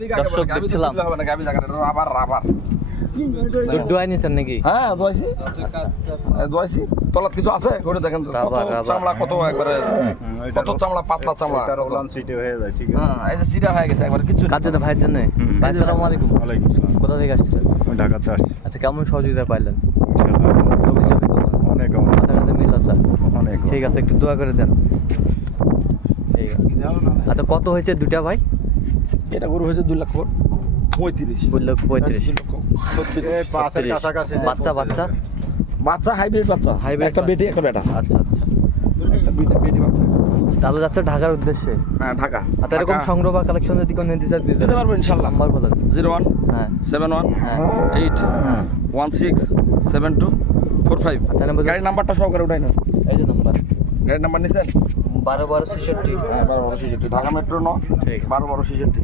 দর্শক দেখছিলাম দোয়াই নিছেন নাকি? হ্যাঁ দোয়াইছি তলাত কিছু আছে ওটা দেখেন তো, কত চামড়া, কত একবারে কত চামড়া, পাতলা চামড়া, হ্যাঁ এই যে সিধা হয়ে গেছে একবার কিছু। কাজ ভাইয়ের জন্য ভাই, আসসালামু আলাইকুম। ওয়ালাইকুম আসসালাম। কোথা থেকে আসছিলেন? আমি ঢাকাতে আসছি। আচ্ছা, কেমন সহযোগিতা পাইলেন? ইনশাআল্লাহ জমি জমি কেমন? অনেক মাথার কাছে মিল আছে? অনেক ঠিক আছে, একটু দোয়া করে দেন। ঠিক আছে। আচ্ছা, কত হয়েছে দুটা ভাই? এটা গরু হয়েছে 2,35,000। 2,35,000। পাঁচের কাছাকাছি। বাচ্চা বাচ্চা বাচ্চা হাইব্রিড বাচ্চা, Hybrid একটা বেটি একটা বেটা, আচ্ছা আচ্ছা, একটা বেটি বাচ্চা। তাহলে যাচ্ছে ঢাকার উদ্দেশ্যে। হ্যাঁ ঢাকা। আচ্ছা, এরকম সংগ্রহ বা কালেকশন যদি কোনো নিতে চান দিতে পারবো ইনশাল্লাহ। নাম্বার বলেন। 0171816245। আচ্ছা, নাম্বার গাড়ির নাম্বারটা সহকারে উঠাই না। এই যে নাম্বার গাড়ির নাম্বার নিছেন? 12 12 66। হ্যাঁ 12 12 66, ঢাকা মেট্রো 9 ঠিক আছে। 12 12 66।